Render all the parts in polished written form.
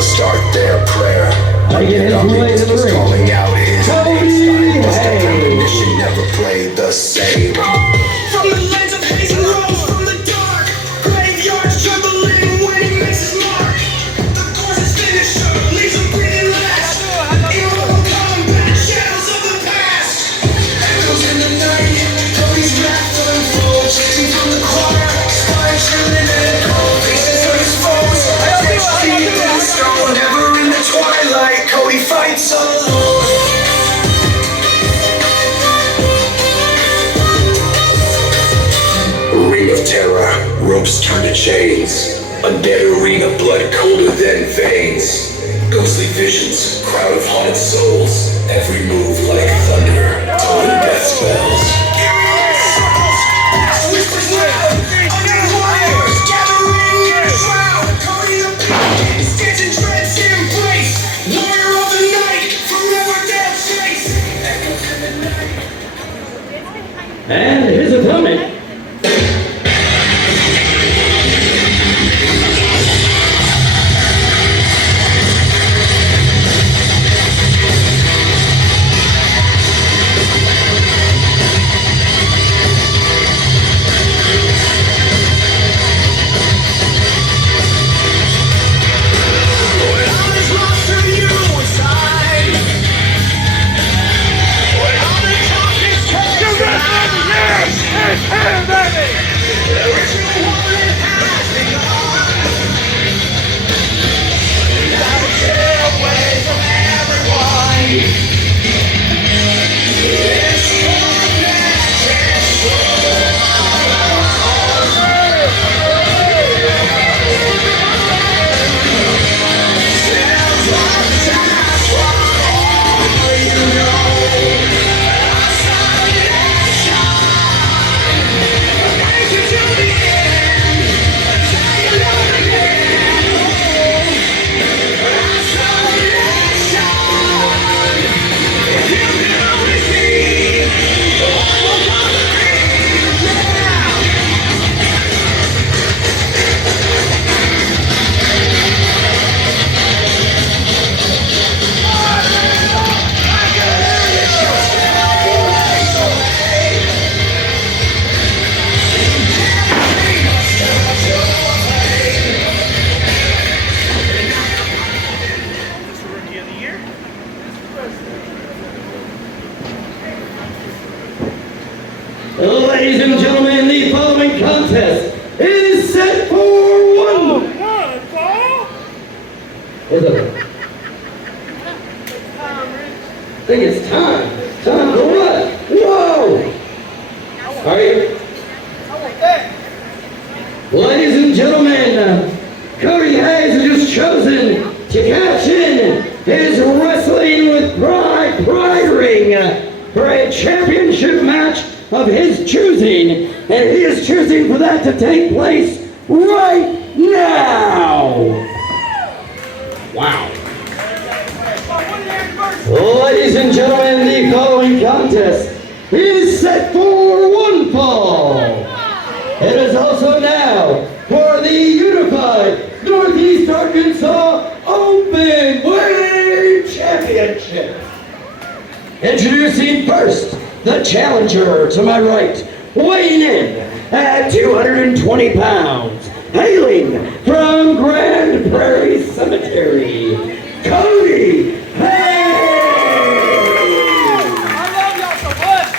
will start their prayer. His way to the ring. Calling out his Cody Hayes. Never played the same. From the lands of haze and rose from the dark, graveyards trembling when he makes his mark. The course is finished, leaves him breathing last. Immortal combat, shadows of the past. Echoes in the night, Cody's wrath unfolds. Chanting from the choir, spires shooting and cold faces of his foes. Deep in the stone, ever in the twilight, Cody fights alone. Ring of terror, ropes turn to chains. Undead arena, blood colder than veins. Ghostly visions, crowd of haunted souls. Every move like thunder, tolling death spells. Whispers loud, undead warriors gathering in a shroud. Cody the Big stands in dread's embrace. Warrior of the night, forever death's face. Echoes in the night. And his opponent. Ladies and gentlemen, the following contest is set for one. Is it? I think it's time. Time for what? Whoa! Are you? Ladies and gentlemen, Cody Hayes has just chosen to cash in his Wrestling with Pride ring for a championship match of his choosing, and he is choosing for that to take place right now. Wow. Ladies and gentlemen, the following contest is set for one fall. It is also now for the Unified Northeast Arkansas Open Weight Championship. Introducing first, the challenger to my right, weighing in at 220 pounds, hailing from Grand Prairie Cemetery, Cody Hayes! I love y'all so much!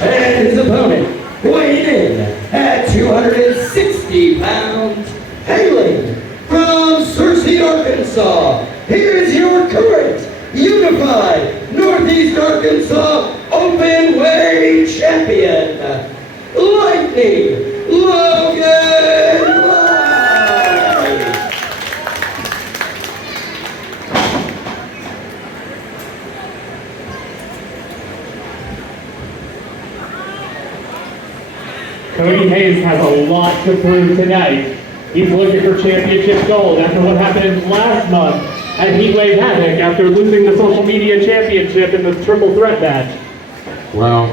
And his opponent, weighing in at 260 pounds, hailing from Searcy, Arkansas, here is your current Unified Northeast Arkansas Open Weight Champion, Lightning Logan Light. Cody Hayes has a lot to prove tonight. He's looking for championship gold after what happened last month at Heatwave Havoc after losing the social media championship in the triple threat match. Well,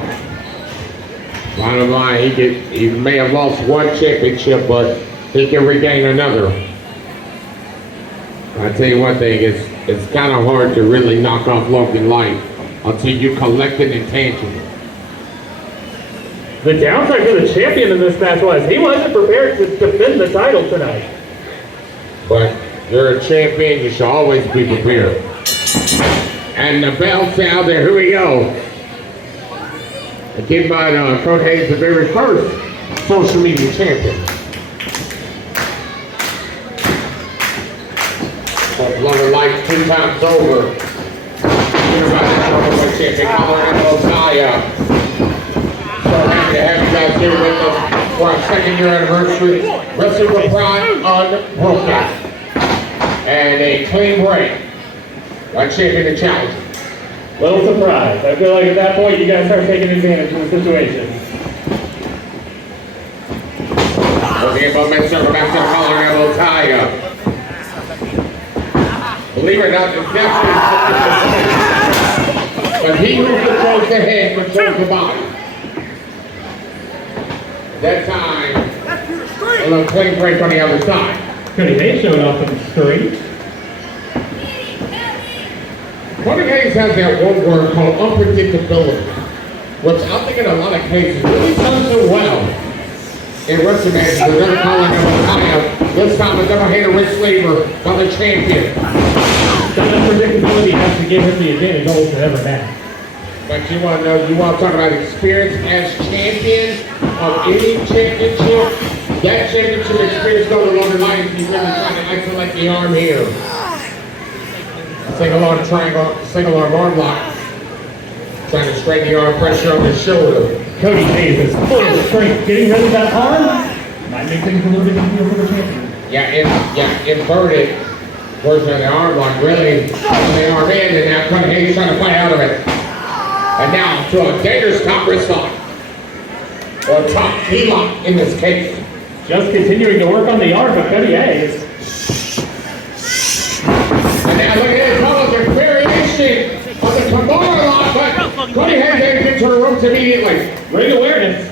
bottom line, he may have lost one championship, but he can regain another. I tell you one thing, it's kind of hard to really knock off Logan Light until you collect an intangible. The downside for the champion in this match was he wasn't prepared to defend the title tonight. But you're a champion, you should always be prepared. And the bell's out there, here we go. Again by Cody Hayes, the very first social media champion. Logan Light 2 times over. Unified champion, Colorado Kaya. So happy to have you guys here with us for our 2nd year anniversary. Wrestling with Pride Unbroken. And a clean break. One champion and challenger. Little surprise. I feel like at that point you guys start taking advantage of the situation. Looking at movement, circle back to the collar, elbow tie up. Believe it or not, it's definitely but he who controls the head controls the body. That time, a little clean break on the other side. Cody Hayes showed off on the screen. Cody Hayes has that one word called unpredictability, which I think in a lot of cases really does so well in wrestling matches. They're going to call it a this time a double-hander wrist sleever by the champion. That unpredictability has to give him the advantage almost in every match. But you want to know, you want to talk about experience as champion of any championship. That championship experience goes to Logan Light. He's really trying to isolate the arm here. Single arm triangle, single arm lock. Trying to straighten the arm, pressure on the shoulder. Cody Hayes is full of strength. Getting rid of that arm might make things a little bit easier for the champion. Inverted version of the arm lock, really pulling the arm in, and now Cody Hayes trying to fight out of it. And now to a dangerous top wrist lock. Or top key lock in this case. Just continuing to work on the arm of Cody Hayes. And now look at this, almost a variation of the Kimura lock, but Cody Hayes didn't get to the ropes immediately. Ring awareness.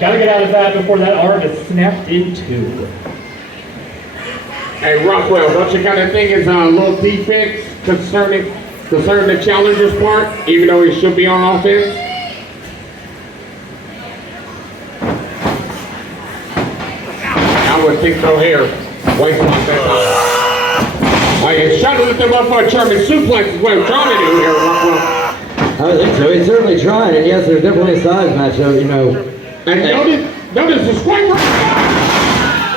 Gotta get out of that before that arm is snapped in two. Hey Rockwell, don't you kind of think it's a little defense concerning the challenger's part, even though he should be on offense? I would think so here. Wait for that. He's trying to lift him up for a German suplex is what I'm trying to do here, Rockwell. I think so. He's certainly trying, and yes, there's definitely a size matchup, you know. And notice the swipe right.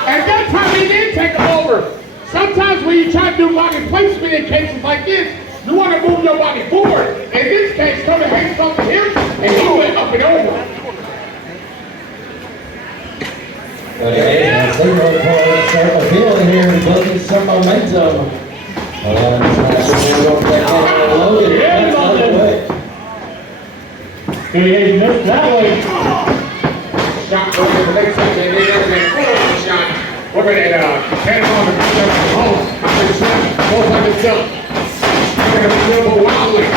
And that time he did take him over. Sometimes when you try to do body placement in cases like this, you want to move your body forward. In this case, Cody Hayes on him, and he went up and over. Cody Hayes has signaled for a start of feeling here and building some momentum. And this match is going to go back and loaded. Yeah, That's out of the way. Cody Hayes missed that way. Shot going to the leg side, and then full shot. Over at Panama, the home, up and shot, both on the jump. They're going to be double wildly.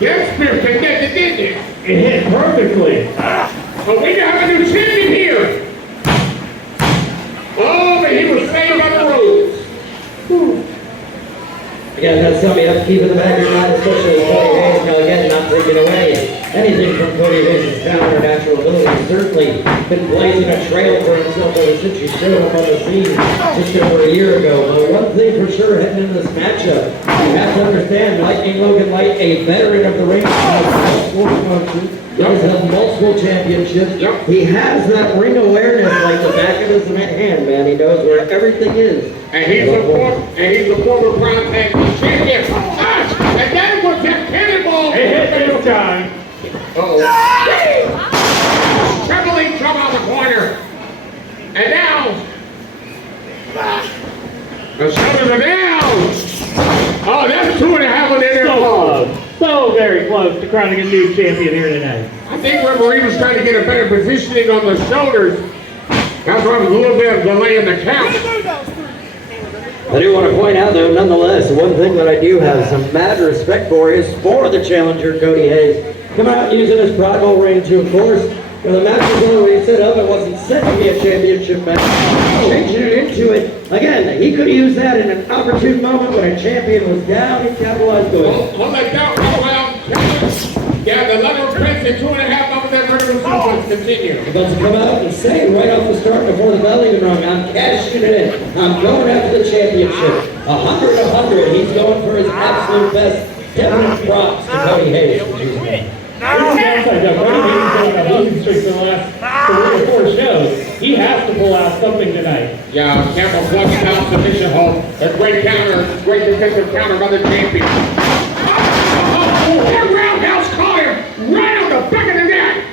That spear connected, didn't it? It hit perfectly. But we have a new champion here. Oh, but he was saved by the ropes. Again, that's something you have to keep in the back of your mind, especially with Cody Hayes. Now, again, not taking away anything from Cody Hayes' talent or natural ability. He's certainly been blazing a trail for himself ever since you showed him on the scene just over a year ago. But one thing for sure heading into this matchup, you have to understand, Lightning Logan Light, a veteran of the ring, has multiple promotions. He has held multiple championships. Yep. He has that ring awareness like the back of his hand, man. He knows where everything is. And he's a former Brown Tag Team champion. And that was that cannonball. It hit this time. Uh-oh. Trembling come out the corner. And now, the shoulders are down. Oh, that's 2.5 on there. So close. So very close to crowning a new champion here tonight. I think referee was trying to get a better positioning on the shoulders. That's why it was a little bit of delay in the count. I do want to point out, though, nonetheless, one thing that I do have some mad respect for is for the challenger, Cody Hayes. Coming out using his Pride Bowl ring to, of course, when the match was already set up, it wasn't set to be a championship match, changing it into it. Again, he could have used that in an opportune moment when a champion was down. He capitalized on it. Well, like that, yeah, the level prince in 2.5 hours that regular sequence continue. About to come out and say right off the start before the bell even rung, I'm cashing it in. I'm going after the championship. 100. He's going for his absolute best. Definite props to Cody Hayes. Cody Hayes on a losing streak for the last 3 or 4 shows. He has to pull out something tonight. Yeah, Campbell flushing out submission hold. A great counter, great defensive counter, another champion. That roundhouse collar right on the back of the neck.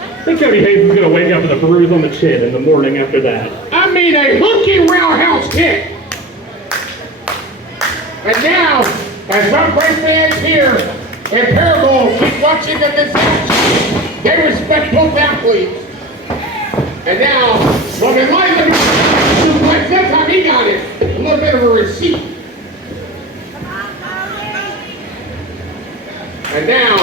I think Cody Hayes is going to wake up with a bruise on the chin in the morning after that. I mean a hunky roundhouse kick. And now, as some great fans here in Paragould keep watching this match, they respect both athletes. And now, Logan Lyman, suplex, that time he got it. A little bit of a receipt. And now,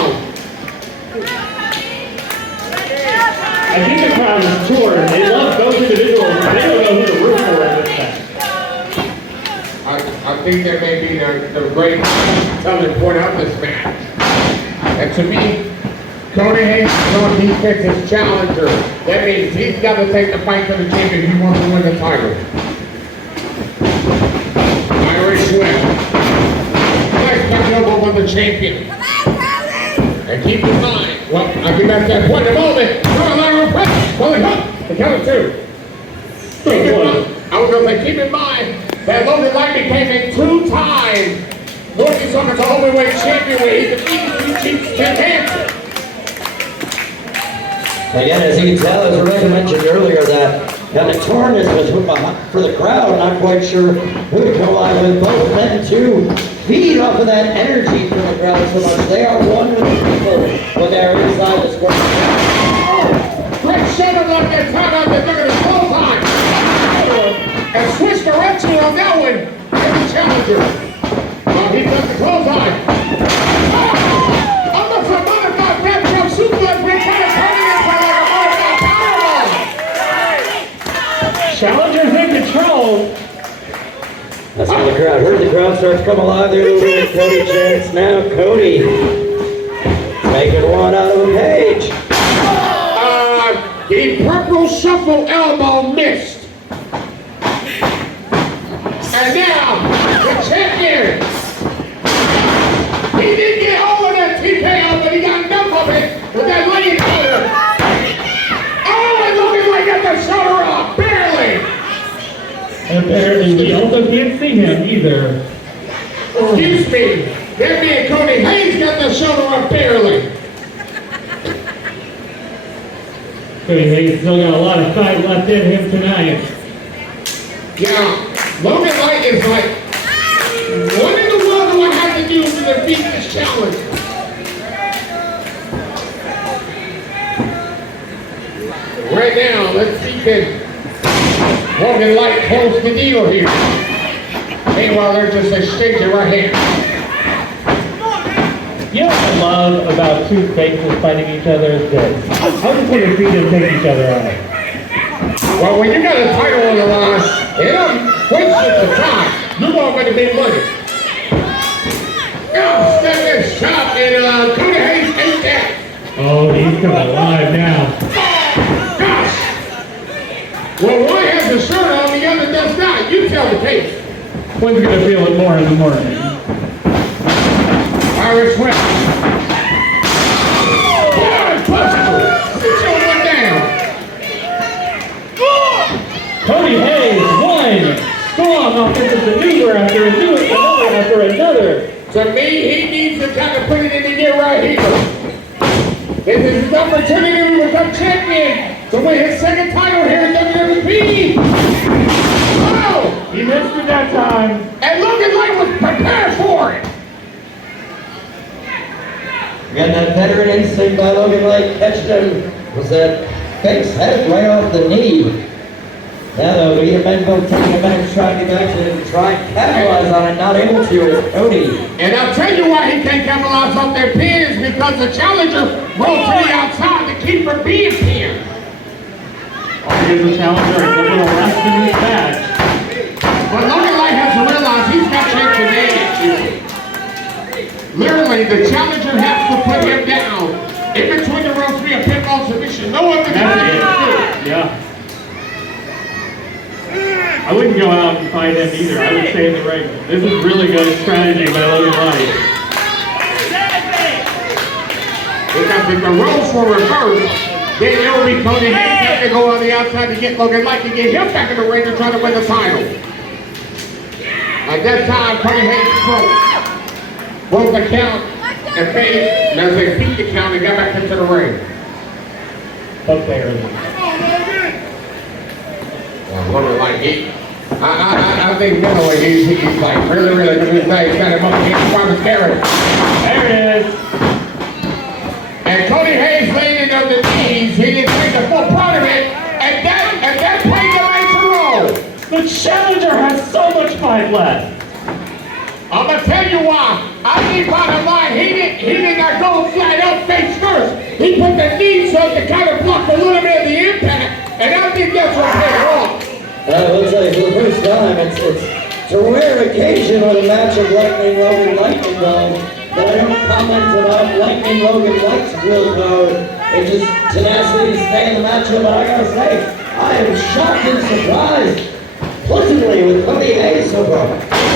I think the crowd is torn. They love both individuals, but they don't know who to root for at this time. I think that may be the great telling point of this match. And to me, Cody Hayes is on defense as challenger. That means he's got to take the fight to the champion if he wants to win the title. Irish Swift. Nice touch elbow on the champion. And keep in mind, well, I'll get back to that point in a moment. Carolina press. Holy hook. The count of 2. Keep in mind, I was going to say, keep in mind that Logan Lyman became a 2-time North East Summers Overweight Champion where he defeated Chief Ken Hansen. Again, as you can tell, as Rebecca mentioned earlier, that the tornness was for the crowd, not quite sure who to go on with. Both men to feed off of that energy from the crowd so much. They are one with the people when they're inside the square. Oh, great shoulder lock that time out there, they're going to close time. And switch direction on that one. And the challenger. He does the close line. Almost a modified back jump suplex, but trying to turn it into like a modified powerbomb. Challenger's in control. That's when the crowd heard the crowd start to come alive. They're losing Cody chance. Now Cody making one out of a page. The purple shuffle elbow missed. And now, the champion. He did get over that TKO, but he got enough of it with that leg cover. Oh, and looking like got the shoulder off, barely. And apparently we also can't see him either. Excuse me, that man Cody Hayes got the shoulder off barely. Cody Hayes still got a lot of fight left in him tonight. Yeah, Logan Light is like, what in the world do I have to do to defeat this challenge? Right now, let's see can Logan Light close the deal here. Meanwhile, they're just exchanging right here. You know what I love about two faces fighting each other is this. I just want to see them take each other out. Well, when you got a title on the line, it don't waste the time. You're going to big money. Now, step this shot, and Cody Hayes ate that. Oh, he's coming alive now. Gosh! Well, one has the shirt on, the other does not. You tell the case. One's gonna feel it more in the morning. Irish Swift. Boy, Buster! Get your one down. Cody Hayes, one strong offensive maneuver after another after another. To me, he needs to kind of put it in the gear right here. This is his opportunity to become champion, to win his second title here in WWE. Oh! He missed it that time. And Logan Light was prepared for it. Again, that veteran instinct by Logan Light catched him was that face head right off the knee. Now though, either men both taking a minute to try to get back to him and try and capitalize on it, not able to is Cody. And I'll tell you why he can't capitalize off their pins, because the challenger rolled to the outside to keep from being pinned. Oh, is a challenger and a little rest in this match. But Logan Light has to realize he's got chance advantage here. Literally, the challenger has to put him down. In between the ropes, be a pinfall submission. No other That's time. it. Yeah. I wouldn't go out and fight him either. I would stay in the ring. This is really good strategy by Logan Light. Because if the roles were reversed, then it would be Cody Hayes having to go on the outside to get Logan Light to get him back in the ring to try to win the title. At that time, Cody Hayes broke the count and paid, and as they beat the count, they got back into the ring. Up there. Logan Light, I think mentally he's like really good. He's got him up against Marcus Garrett. There it is. And Cody Hayes landed on the knees. He didn't take the full part of it. And that played the major role. The challenger has so much fight left. I'm gonna tell you why. I think bottom line, he did not go flat out face first. He put the knees up to kind of block a little bit of the impact. And I think that's what paid it off. Looks like for the first time, it's a rare occasion with a match of Lightning Logan Lightning that I don't comment about Lightning Logan Light's willpower. It's just tenacity to stay in the matchup, but I gotta say, I am shocked and surprised pleasantly with Cody Hayes so far.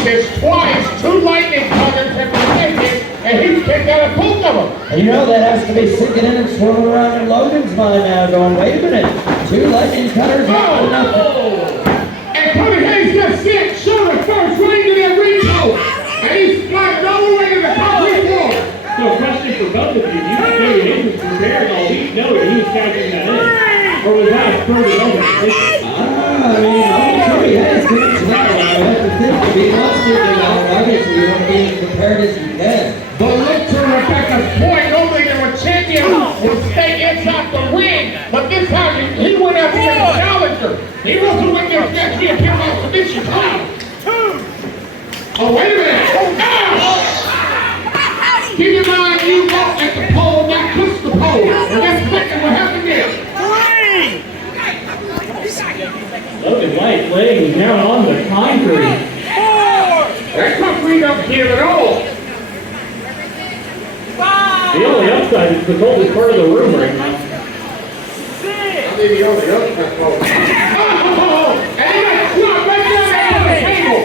There's twice, 2 lightning cutters have been taken, and he's kicked out of both of them. And you know that has to be sinking in and swirling around in Logan's mind now, going, wait a minute, 2 lightning cutters, not enough. And Cody Hayes just sent shoulder first right into that ring post. And he's sliding all the way to the concrete floor. So a question for both of you. You think Cody Hayes was prepared all week knowing he was catching that in? Or was that a further over? I mean, Cody Hayes couldn't tonight. I have to think if he wants to, obviously you want to be as prepared as you can. But look to Rebecca's point, only the champion will stay inside the ring. But this time he went up against the challenger. He wasn't with this match being put on submission time. Oh, wait a minute. Keep in mind, you walk at the pole, not kiss the pole. And that's exactly what happened there. Logan Light laying down on the concrete. That concrete don't give at all. The only upside is the coldest part of the room right now. I mean, the only upside. Oh, and he got squat right down there on the table.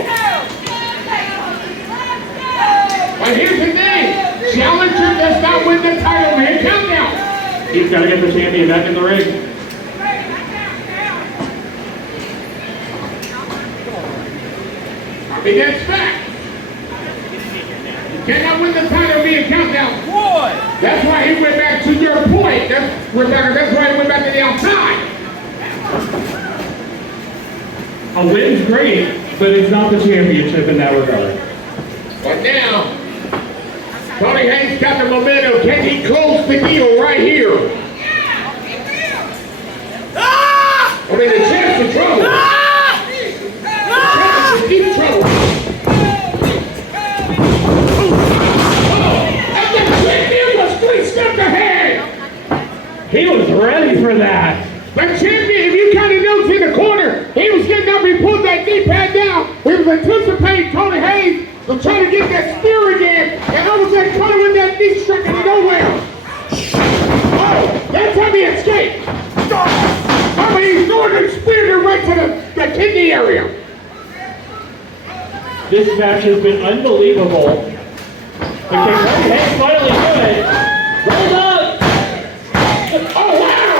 But here's the thing. Challenger does not win the title, man. Countdown. He's got to get the champion back in the ring. I mean, that's fact. You cannot win the title via countdown. That's why he went back to your point. That's why he went back to the outside. A win's great, but it's not the championship in that regard. But now, Cody Hayes got the momentum. Can he close the deal right here? I mean, the champ's in trouble. The champ is in deep trouble. And the champion was 3 steps ahead. He was ready for that. The champion, if you kind of notice in the corner, he was getting up, he pulled that knee pad down. He was anticipating Cody Hayes to try to get that spear again, and all of a sudden Cody with that knee struck into nowhere. Oh, that time he escaped. I mean, he's throwing the spear right to the kidney area. This match has been unbelievable. But can Cody Hayes finally do it? Hold up! Oh, wow!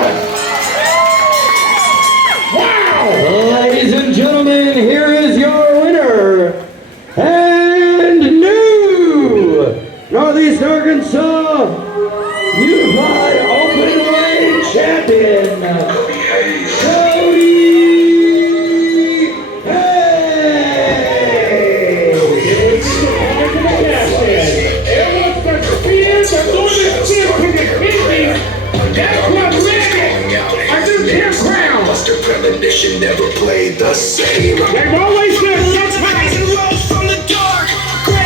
Wow! Ladies and gentlemen, here is your winner and new Northeast Arkansas Unified Open Weight Champion, Cody Hayes. Cody Hayes. It was the spear, the golden spear to the kidney. That's what led it. A new champ crown. Buster Premonition never played the same. They've always said sometimes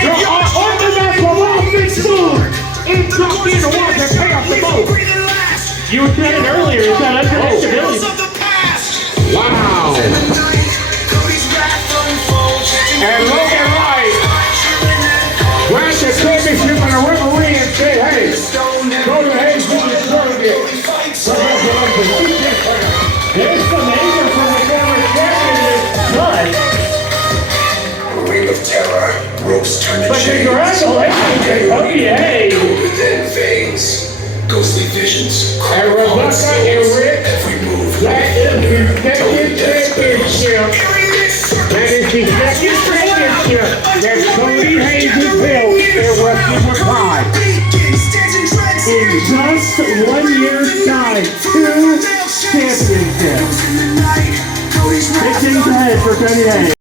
there are orthodox lost moves in top being the ones that pay off the most. You said it earlier, it's that unpredictability. And Logan Wright grabs the championship on the referee and said, hey, Cody Hayes will deserve it. There's some anger from the former champion in his blood. Ring of terror, ropes turn to But chains. congratulations to Cody Hayes. Colder than veins. Ghostly visions, And crowd of Rebecca haunted souls. and Rick, Every move that like is thunder. the second Total death spells. championship. That is the second championship that Cody Hayes has held in Wrestling with Pride. In just 1 year's time, 2 championships. Big things ahead for Cody Hayes.